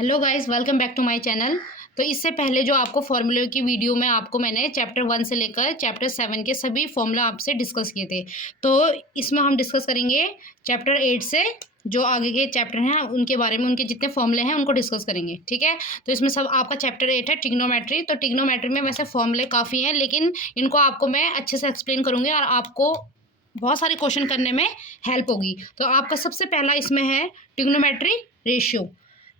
Hello guys, welcome back to my channel. तो इससे पहले जो आपको फॉर्मूले की वीडियो में मैंने चैप्टर 1 से लेकर चैप्टर 7 के सभी फॉर्मूला आपसे डिस्कस किए थे। तो इसमें हम डिस्कस करेंगे चैप्टर 8 से जो आगे के चैप्टर हैं उनके बारे में, उनके जितने फॉर्मूले हैं उनको डिस्कस करेंगे। ठीक है, तो इसमें सब आपका चैप्टर 8 है ट्रिग्नोमेट्री। तो ट्रिग्नोमेट्री में वैसे फॉर्मूले काफ़ी हैं, लेकिन इनको आपको मैं अच्छे से एक्सप्लेन करूँगी और आपको बहुत सारे क्वेश्चन करने में हेल्प होगी। तो आपका सबसे पहला इसमें है ट्रिग्नोमेट्री रेशियो।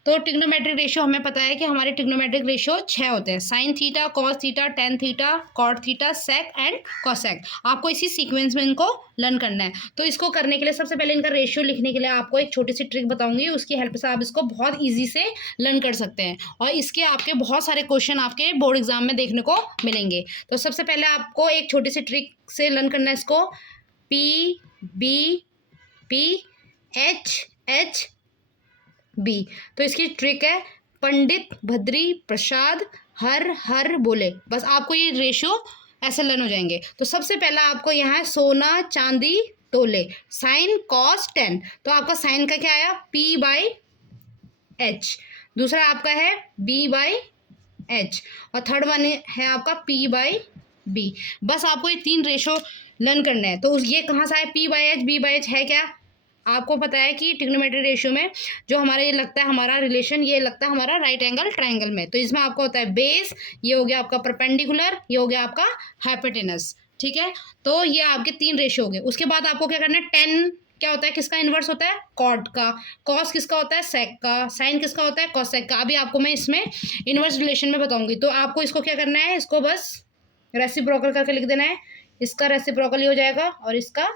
तो ट्रिग्नोमेट्रिक रेशियो हमें पता है कि हमारे ट्रिग्नोमेट्रिक रेशियो 6 होते हैं, sine theta, cos theta, tan theta, cot theta, sec and cosec. आपको इसी सीक्वेंस में इनको लर्न करना है। तो इसको करने के लिए सबसे पहले इनका रेशियो लिखने के लिए आपको एक छोटी सी ट्रिक बताऊंगी, उसकी हेल्प से आप इसको बहुत ईजी से लर्न कर सकते हैं और इसके आपके बहुत सारे क्वेश्चन आपके बोर्ड एग्जाम में देखने को मिलेंगे। तो सबसे पहले आपको एक छोटी सी ट्रिक से लर्न करना है इसको। P B P H H B. तो इसकी ट्रिक है पंडित भद्री प्रसाद हर हर बोले। बस आपको ये रेशियो ऐसे लर्न हो जाएंगे। तो सबसे पहला आपको यहाँ है सोना चांदी तोले, साइन कॉस टेन। तो आपका साइन का क्या आया, पी बाई एच। दूसरा आपका है बी बाई एच और थर्ड वन है आपका पी बाई बी। बस आपको ये तीन रेशो लर्न करना है। तो ये कहाँ से आया, P by H B by H है क्या, आपको पता है कि ट्रिग्नोमेट्री रेशियो में जो हमारा ये लगता है हमारा रिलेशन, ये लगता है हमारा राइट एंगल ट्राइंगल में। तो इसमें आपको होता है बेस, ये हो गया आपका परपेंडिकुलर, ये हो गया आपका हाइपोटेनस। ठीक है, तो ये आपके तीन रेशियो हो गए। उसके बाद आपको क्या करना है, टेन क्या होता है, किसका इन्वर्स होता है, कॉट का। कॉस किसका होता है, सेक का। साइन किसका होता है, कॉसेक का। अभी आपको मैं इसमें इन्वर्स रिलेशन में बताऊंगी। तो आपको इसको क्या करना है, इसको बस रेसिप्रोकल करके लिख देना है। इसका रेसिप्रोकल ये हो जाएगा और इसका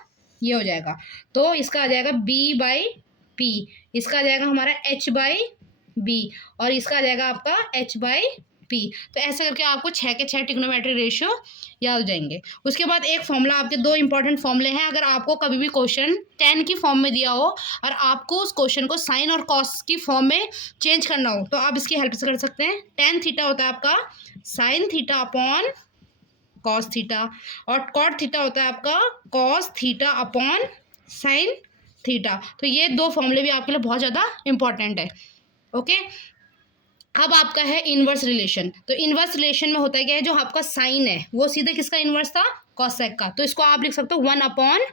ये हो जाएगा। तो इसका आ जाएगा बी बाई पी, इसका आ जाएगा हमारा एच बाई बी और इसका आ जाएगा आपका एच बाई पी। तो ऐसे करके आपको 6 के 6 ट्रिग्नोमेट्री रेशियो याद हो जाएंगे। उसके बाद एक फॉर्मूला, आपके दो इंपॉर्टेंट फॉर्मूले हैं। अगर आपको कभी भी क्वेश्चन 10 की फॉर्म में दिया हो और आपको उस क्वेश्चन को साइन और कॉस की फॉर्म में चेंज करना हो तो आप इसकी हेल्प से कर सकते हैं। टेन थीटा होता है आपका sine theta upon cos theta और कॉट थीटा होता है आपका cos theta upon sine theta. तो ये दो फॉर्मूले भी आपके लिए बहुत ज़्यादा इंपॉर्टेंट है। ओके, अब आपका है इनवर्स रिलेशन। तो इनवर्स रिलेशन में होता है क्या है, जो आपका साइन है वो सीधे किसका इनवर्स था, कॉसेक का। तो इसको आप लिख सकते हो 1 अपॉन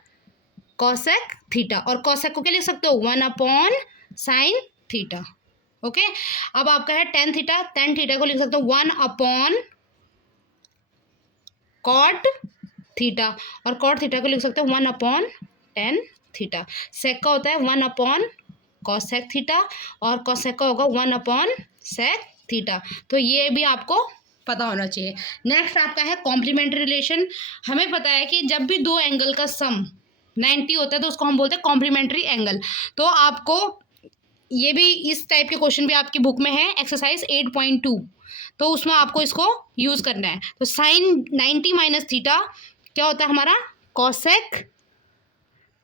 कॉसेक थीटा और कॉसेक को क्या लिख सकते हो, 1 अपॉन साइन थीटा। ओके, अब आपका है टेन थीटा, टेन थीटा को लिख सकते हो 1 अपॉन कॉट थीटा और कॉट थीटा को लिख सकते हैं 1 अपॉन टेन थीटा। सेक का होता है 1 अपॉन कॉसेक थीटा और कॉसेक का होगा 1 अपॉन सेक थीटा। तो ये भी आपको पता होना चाहिए। नेक्स्ट आपका है कॉम्प्लीमेंट्री रिलेशन। हमें पता है कि जब भी दो एंगल का सम 90 होता है तो उसको हम बोलते हैं कॉम्प्लीमेंट्री एंगल। तो आपको ये भी इस टाइप के क्वेश्चन भी आपकी बुक में है, एक्सरसाइज 8.2। तो उसमें आपको इसको यूज़ करना है। तो साइन 90 माइनस थीटा क्या होता है हमारा, कॉसेक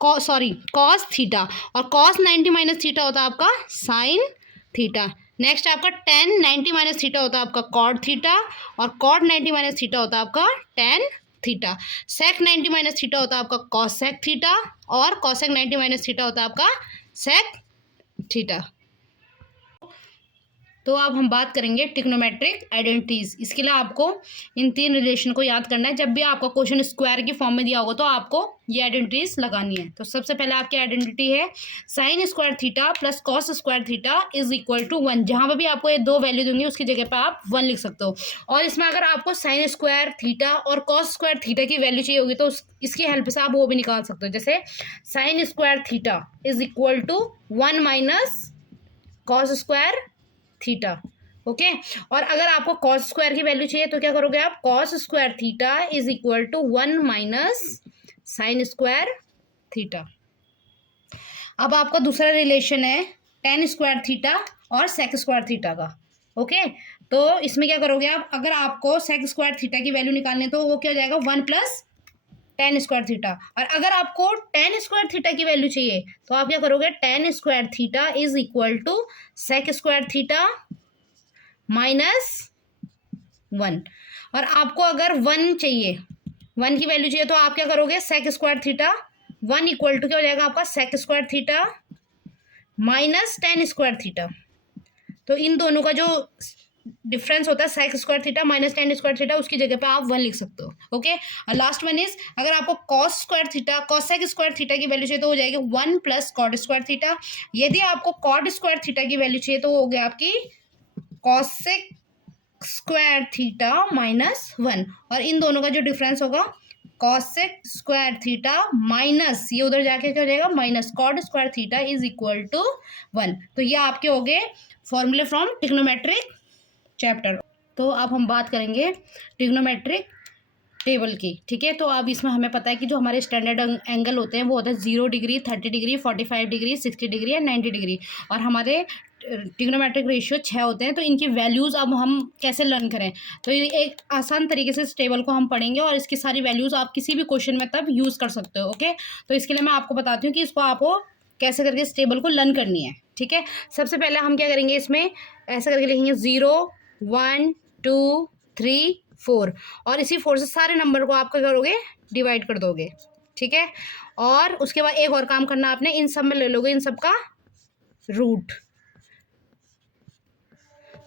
कॉस थीटा और कॉस 90 माइनस थीटा होता है आपका साइन थीटा। नेक्स्ट आपका टेन 90 माइनस थीटा होता है आपका कॉट थीटा और कॉट 90 माइनस थीटा होता है आपका टेन थीटा। सेक 90 माइनस थीटा होता है आपका कॉसेक थीटा और कॉसेक 90 माइनस थीटा होता है आपका सेक थीटा। तो अब हम बात करेंगे ट्रिग्नोमेट्रिक आइडेंटिटीज। इसके लिए आपको इन तीन रिलेशन को याद करना है। जब भी आपका क्वेश्चन स्क्वायर की फॉर्म में दिया होगा तो आपको ये आइडेंटिटीज लगानी है। तो सबसे पहले आपकी आइडेंटिटी है sine square theta plus cos square theta is equal to 1। जहाँ पर भी आपको ये दो वैल्यू दूंगी उसकी जगह पर आप 1 लिख सकते हो। और इसमें अगर आपको साइन स्क्वायर थीटा और कॉस स्क्वायर थीटा की वैल्यू चाहिए होगी तो इसकी हेल्प से आप वो भी निकाल सकते हो। जैसे sine square theta is equal to 1 minus cos square theta. Okay, और अगर आपको कॉस स्क्वायर की वैल्यू चाहिए तो क्या करोगे आप, cos square theta is equal to 1 minus sine square theta. अब आपका दूसरा रिलेशन है टेन स्क्वायर थीटा और सेक स्क्वायर थीटा का। ओके, तो इसमें क्या करोगे आप, अगर आपको सेक स्क्वायर थीटा की वैल्यू निकालनी है तो वो क्या हो जाएगा 1 प्लस टेन स्क्वायर थीटा। और अगर आपको टेन स्क्वायर थीटा की वैल्यू चाहिए तो आप क्या करोगे, tan square theta is equal to sec square theta minus 1। और आपको अगर 1 चाहिए, 1 की वैल्यू चाहिए तो आप क्या करोगे, sec square theta 1 equal to क्या हो जाएगा आपका sec square theta minus tan square theta. तो इन दोनों का जो डिफरेंस होता है sec square theta minus tan square theta, उसकी जगह पे आप 1 लिख सकते हो। ओके, और लास्ट वन इज अगर आपको cos square theta cosec square theta की वैल्यू चाहिए तो हो जाएगी 1 प्लस कॉट स्क्वायर थीटा। यदि आपको कॉट स्क्वायर थीटा की वैल्यू चाहिए तो हो गया आपकी कॉसेक स्क्वायर थीटा माइनस 1, और इन दोनों का जो डिफरेंस होगा कॉसेक स्क्वायर थीटा माइनस ये उधर जाके क्या हो जाएगा minus cot square theta is equal to 1। तो ये आपके हो गए फॉर्मूले फ्रॉम ट्रिग्नोमेट्रिक चैप्टर। तो अब हम बात करेंगे ट्रिग्नोमेट्रिक टेबल की, ठीक है। तो अब इसमें हमें पता है कि जो हमारे स्टैंडर्ड एंगल होते हैं वो होता है 0 degree, 30 degree, 45 degree, 60 degree and 90 degree, और हमारे ट्रिग्नोमेट्रिक रेशियो 6 होते हैं। तो इनकी वैल्यूज़ अब हम कैसे लर्न करें, तो ये एक आसान तरीके से इस टेबल को हम पढ़ेंगे और इसकी सारी वैल्यूज़ आप किसी भी क्वेश्चन में तब यूज़ कर सकते हो। ओके, तो इसके लिए मैं आपको बताती हूँ कि इसको आपको कैसे करके इस टेबल को लर्न करनी है, ठीक है। सबसे पहले हम क्या करेंगे, इसमें ऐसा करके लिखेंगे 0 1 2 3 4, और इसी 4 से सारे नंबर को आप क्या करोगे डिवाइड कर दोगे, ठीक है। और उसके बाद एक और काम करना आपने, इन सब में ले लोगे इन सब का रूट।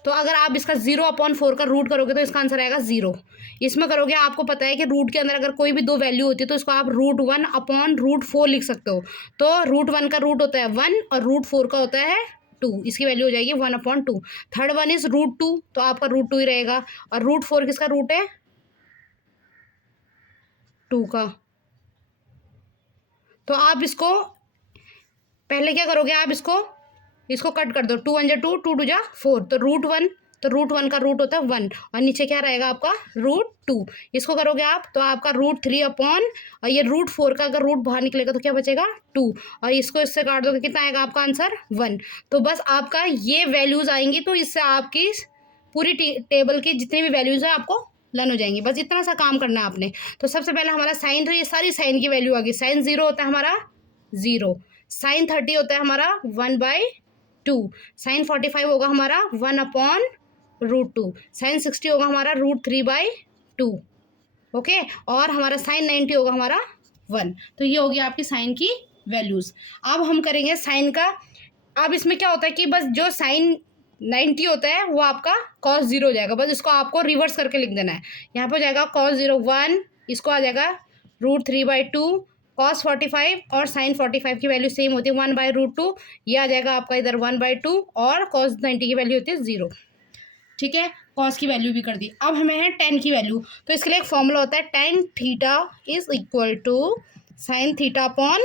तो अगर आप इसका 0/4 का रूट करोगे तो इसका आंसर आएगा 0। इसमें करोगे आपको पता है कि रूट के अंदर अगर कोई भी दो वैल्यू होती है तो इसको आप √1/√4 लिख सकते हो। तो √1 का रूट होता है 1 और √4 का होता है 2, इसकी वैल्यू हो जाएगी 1/2। थर्ड वन इज √2, तो आपका √2 ही रहेगा, और √4 किसका रूट है 2 का। तो आप इसको पहले क्या करोगे, आप इसको कट कर दो, 2 1 2 2 2 4, तो √1, तो √1 का रूट होता है 1, और नीचे क्या रहेगा आपका √2। इसको करोगे आप तो आपका √3 अपॉन, और ये √4 का अगर रूट बाहर निकलेगा तो क्या बचेगा 2, और इसको इससे काट दोगे कितना आएगा आपका आंसर 1। तो बस आपका ये वैल्यूज़ आएंगी, तो इससे आपकी पूरी टेबल की जितनी भी वैल्यूज़ है आपको लर्न हो जाएंगी। बस इतना सा काम करना है आपने। तो सबसे पहले हमारा साइन, तो ये सारी साइन की वैल्यू आ गई। साइन 0 होता है हमारा 0, साइन 30 होता है हमारा 1/2, साइन 45 होगा हमारा 1/√2, साइन 60 होगा हमारा √3/2, ओके, और हमारा साइन 90 होगा हमारा 1। तो ये होगी आपकी साइन की वैल्यूज़। अब हम करेंगे साइन का। अब इसमें क्या होता है कि बस जो साइन 90 होता है वो आपका cos 0 हो जाएगा, बस इसको आपको रिवर्स करके लिख देना है। यहाँ पे हो जाएगा cos 0 1, इसको आ जाएगा √3/2, cos 45 और sin 45 की वैल्यू सेम होती है 1/√2, ये आ जाएगा आपका इधर 1/2, और cos 90 की वैल्यू होती है 0, ठीक है। cos की वैल्यू भी कर दी। अब हमें है tan की वैल्यू, तो इसके लिए एक फॉर्मूला होता है tan theta is equal to sin theta upon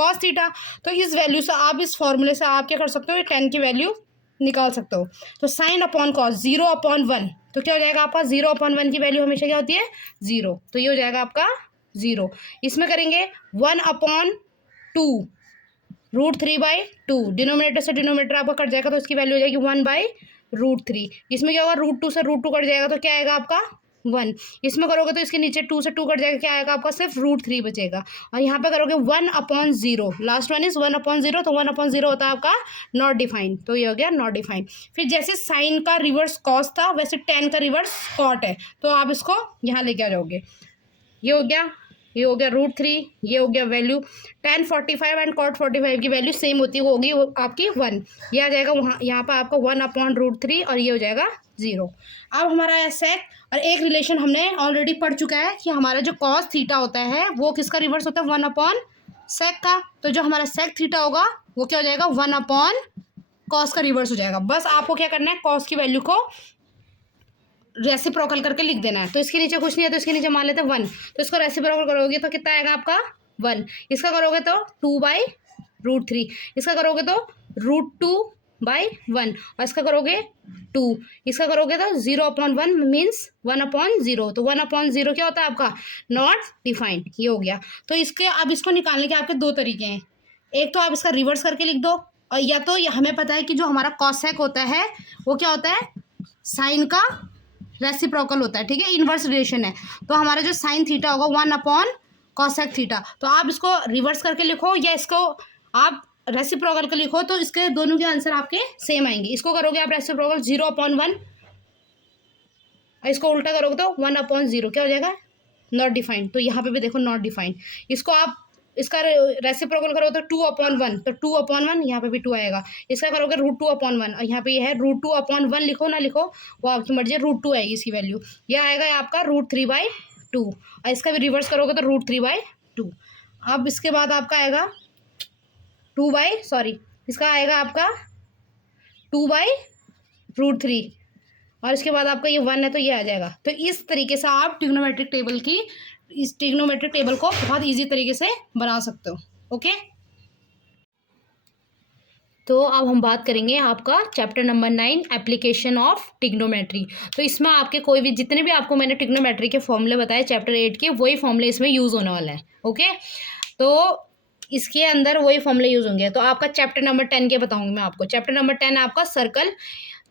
cos theta. तो इस वैल्यू से आप, इस फॉर्मूले से आप क्या कर सकते हो, tan की वैल्यू निकाल सकते हो। तो साइन अपॉन कॉस 0/1, तो क्या हो जाएगा आपका 0/1 की वैल्यू हमेशा क्या होती है 0, तो ये हो जाएगा आपका 0। इसमें करेंगे 1/2, √3/2, डिनोमिनेटर से डिनोमिनेटर आपका कट जाएगा तो इसकी वैल्यू हो जाएगी 1/√3। इसमें क्या होगा √2 से √2 कट जाएगा तो क्या आएगा आपका 1। इसमें करोगे तो इसके नीचे 2 से 2 कट जाएगा, क्या आएगा आपका सिर्फ √3 बचेगा, और यहाँ पे करोगे 1/0, लास्ट वन इज 1/0, तो 1/0 होता है आपका नॉट डिफाइंड, तो ये हो गया नॉट डिफाइंड। फिर जैसे साइन का रिवर्स कॉस था वैसे tan का रिवर्स कॉट है, तो आप इसको यहाँ लेके आ जाओगे। ये हो गया √3, ये हो गया वैल्यू। tan 45 एंड cot 45 की वैल्यू सेम होती होगी वो आपकी 1, ये आ जाएगा वहाँ, यहाँ पर आपका 1/√3, और ये हो जाएगा 0। अब हमारा है सेक, और एक रिलेशन हमने ऑलरेडी पढ़ चुका है कि हमारा जो cos थीटा होता है वो किसका रिवर्स होता है 1/sec का। तो जो हमारा sec थीटा होगा वो क्या हो जाएगा 1/cos का रिवर्स हो जाएगा। बस आपको क्या करना है, cos की वैल्यू को रेसिप्रोकल करके लिख देना है। तो इसके नीचे कुछ नहीं है तो इसके नीचे मान लेते हैं 1, तो इसको रेसिप्रोकल करोगे तो कितना आएगा आपका 1, इसका करोगे तो 2/√3, इसका करोगे तो √2/1, और इसका करोगे 2, इसका करोगे तो 0/1 मीन्स 1/0, तो 1/0 क्या होता है आपका नॉट डिफाइंड, ये हो गया। तो इसके अब इसको निकालने के आपके दो तरीके हैं, एक तो आप इसका रिवर्स करके लिख दो, और या तो हमें पता है कि जो हमारा कॉसेक होता है वो क्या होता है साइन का रेसिप्रोकल होता है, ठीक है, इनवर्स रिलेशन है। तो हमारा जो साइन थीटा होगा 1/cosec थीटा, तो आप इसको रिवर्स करके लिखो या इसको आप रेसिप्रोकल के लिखो, तो इसके दोनों के आंसर आपके सेम आएंगे। इसको करोगे आप रेसिप्रोकल 0/1, इसको उल्टा करोगे तो 1/0, क्या हो जाएगा नॉट डिफाइंड। तो यहाँ पे भी देखो नॉट डिफाइंड, इसको आप इसका रेसिप्रोकल करो तो 2/1, तो 2/1 यहाँ पे भी 2 आएगा। इसका करोगे √2/1 और यहाँ पे ये है √2/1 लिखो ना लिखो वो आपकी मर्जी है, √2 आएगी इसकी वैल्यू। यह आएगा आपका √3/2 और इसका भी रिवर्स करोगे तो √3/2। अब इसके बाद आपका आएगा इसका आएगा आपका 2/√3 और इसके बाद आपका ये 1 है तो ये आ जाएगा। तो इस तरीके से आप ट्रिग्नोमेट्रिक टेबल को बहुत इजी तरीके से बना सकते हो। ओके, तो अब हम बात करेंगे आपका chapter number 9 application of trigonometry. तो इसमें आपके कोई भी जितने भी आपको मैंने ट्रिग्नोमेट्री के फॉर्मूले बताए चैप्टर 8 के, वही फॉर्मूले इसमें यूज़ होने वाला है। ओके, तो इसके अंदर वही फॉर्मूले यूज़ होंगे। तो आपका चैप्टर नंबर 10 के बताऊंगी मैं आपको। चैप्टर नंबर 10 आपका सर्कल,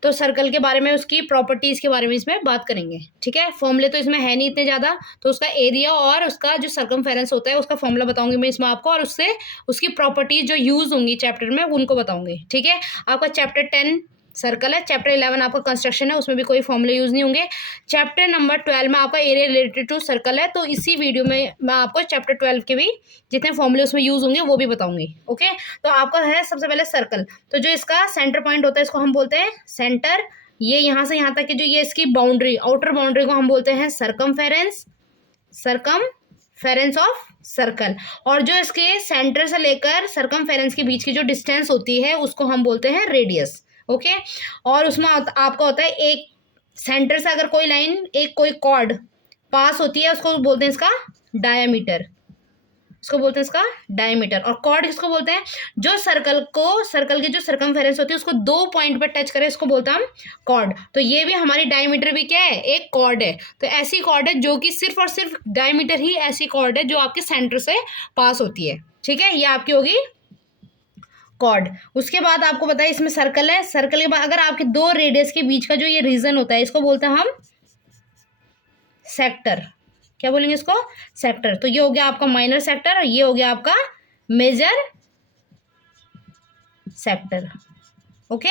तो सर्कल के बारे में, उसकी प्रॉपर्टीज़ के बारे में इसमें बात करेंगे। ठीक है, फॉर्मूले तो इसमें है नहीं इतने ज़्यादा, तो उसका एरिया और उसका जो सर्कमफेरेंस होता है उसका फॉर्मूला बताऊंगी मैं इसमें आपको, और उससे उसकी प्रॉपर्टीज जो यूज़ होंगी चैप्टर में उनको बताऊंगी। ठीक है, आपका चैप्टर 10 सर्कल है। चैप्टर 11 आपका कंस्ट्रक्शन है, उसमें भी कोई फॉर्मूले यूज़ नहीं होंगे। चैप्टर नंबर 12 में आपका एरिया रिलेटेड टू सर्कल है। तो इसी वीडियो में मैं आपको चैप्टर 12 के भी जितने फॉर्मूले उसमें यूज़ होंगे वो भी बताऊंगी। ओके, तो आपका है सबसे पहले सर्कल। तो जो इसका सेंटर पॉइंट होता है इसको हम बोलते हैं सेंटर। ये यहाँ से यहाँ तक की जो ये इसकी बाउंड्री, आउटर बाउंड्री को हम बोलते हैं सर्कमफेरेंस ऑफ सर्कल। और जो इसके सेंटर से लेकर सर्कमफेरेंस के बीच की जो डिस्टेंस होती है उसको हम बोलते हैं रेडियस। ओके, और उसमें आपका होता है एक सेंटर से अगर कोई लाइन, एक कोई कॉर्ड पास होती है उसको बोलते हैं इसका डायमीटर, और कॉर्ड किसको बोलते हैं, जो सर्कल की जो सर्कमफेरेंस होती है उसको 2 पॉइंट पर टच करे उसको बोलते हैं हम कॉर्ड। तो ये भी हमारी डायमीटर भी क्या है, एक कॉर्ड है। तो ऐसी कॉर्ड है जो कि सिर्फ और सिर्फ डायमीटर ही ऐसी कॉर्ड है जो आपके सेंटर से पास होती है। ठीक है, ये आपकी होगी कॉर्ड। उसके बाद आपको बताया इसमें सर्कल है। सर्कल के बाद अगर आपके 2 रेडियस के बीच का जो ये रीजन होता है इसको बोलते हैं हम सेक्टर। क्या बोलेंगे इसको, सेक्टर। तो ये हो गया आपका माइनर सेक्टर और ये हो गया आपका मेजर सेक्टर। ओके,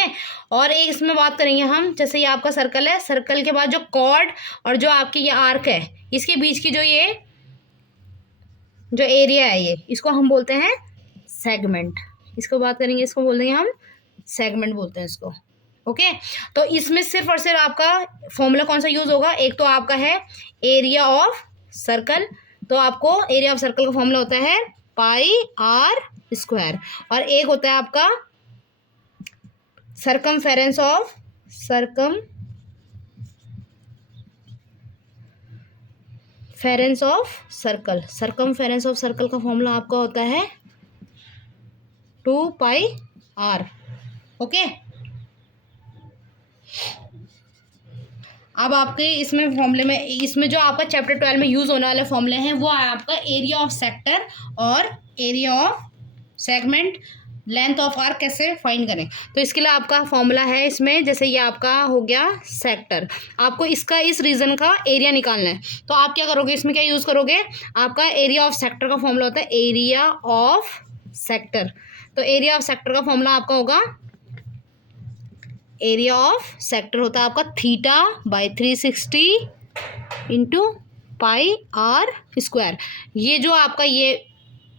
और एक इसमें बात करेंगे हम, जैसे ये आपका सर्कल है, सर्कल के बाद जो कॉर्ड और जो आपकी ये आर्क है इसके बीच की जो एरिया है ये, इसको हम बोलते हैं सेगमेंट। इसको बात करेंगे, इसको बोल देंगे हम सेगमेंट बोलते हैं इसको। ओके, तो इसमें सिर्फ और सिर्फ आपका फॉर्मूला कौन सा यूज होगा, एक तो आपका है एरिया ऑफ सर्कल। तो आपको एरिया ऑफ सर्कल का फॉर्मूला होता है πr², और एक होता है आपका सर्कमफेरेंस ऑफ सर्कल का फॉर्मूला आपका होता है 2πr। ओके, अब आपके इसमें फॉर्मूले में, इसमें जो आपका चैप्टर 12 में यूज़ होने वाले फॉर्मूले हैं वो है आपका एरिया ऑफ सेक्टर और area of segment, length of arc कैसे फाइंड करें। तो इसके लिए आपका फॉर्मूला है इसमें, जैसे ये आपका हो गया सेक्टर, आपको इसका इस रीजन का एरिया निकालना है। तो आप क्या करोगे, इसमें क्या यूज़ करोगे, आपका एरिया ऑफ सेक्टर का फॉर्मूला होता है एरिया ऑफ सेक्टर। तो एरिया ऑफ सेक्टर का फॉर्मूला आपका होगा, एरिया ऑफ सेक्टर होता है आपका θ/360 इंटू πr²। ये जो आपका ये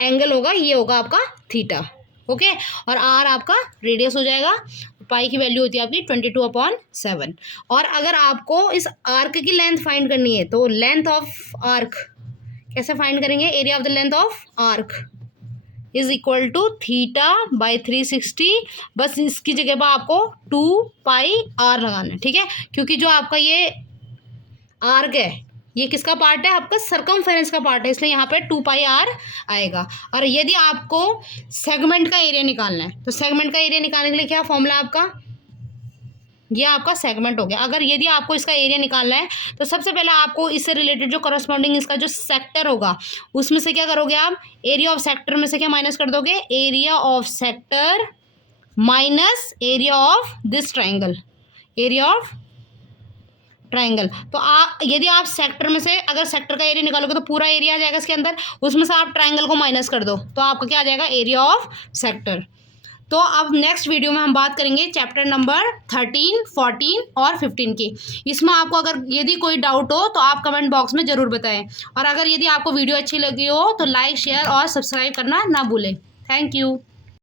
एंगल होगा ये होगा आपका थीटा। ओके, और आर आपका रेडियस हो जाएगा। पाई की वैल्यू होती है आपकी 22/7। और अगर आपको इस आर्क की लेंथ फाइंड करनी है तो लेंथ ऑफ आर्क कैसे फाइंड करेंगे, area of the length of arc is equal to θ/360। बस इसकी जगह पर आपको 2πr लगाना है। ठीक है, क्योंकि जो आपका ये आर्क है ये किसका पार्ट है, आपका सर्कमफेरेंस का पार्ट है, इसलिए यहाँ पे 2πr आएगा। और यदि आपको सेगमेंट का एरिया निकालना है तो सेगमेंट का एरिया निकालने के लिए क्या फॉर्मूला आपका, ये आपका सेगमेंट हो गया। अगर यदि आपको इसका एरिया निकालना है तो सबसे पहले आपको इससे रिलेटेड जो करस्पॉन्डिंग इसका जो सेक्टर होगा उसमें से क्या करोगे आप, एरिया ऑफ सेक्टर में से क्या माइनस कर दोगे, area of sector minus area of this triangle, area of triangle. तो यदि आप सेक्टर में से अगर सेक्टर का एरिया निकालोगे तो पूरा एरिया आ जाएगा इसके अंदर, उसमें से आप ट्राइंगल को माइनस कर दो तो आपका क्या आ जाएगा, एरिया ऑफ सेक्टर। तो अब नेक्स्ट वीडियो में हम बात करेंगे चैप्टर नंबर 13, 14 और 15 की। इसमें आपको अगर यदि कोई डाउट हो तो आप कमेंट बॉक्स में ज़रूर बताएं, और अगर यदि आपको वीडियो अच्छी लगी हो तो लाइक, शेयर और सब्सक्राइब करना ना भूलें। Thank you.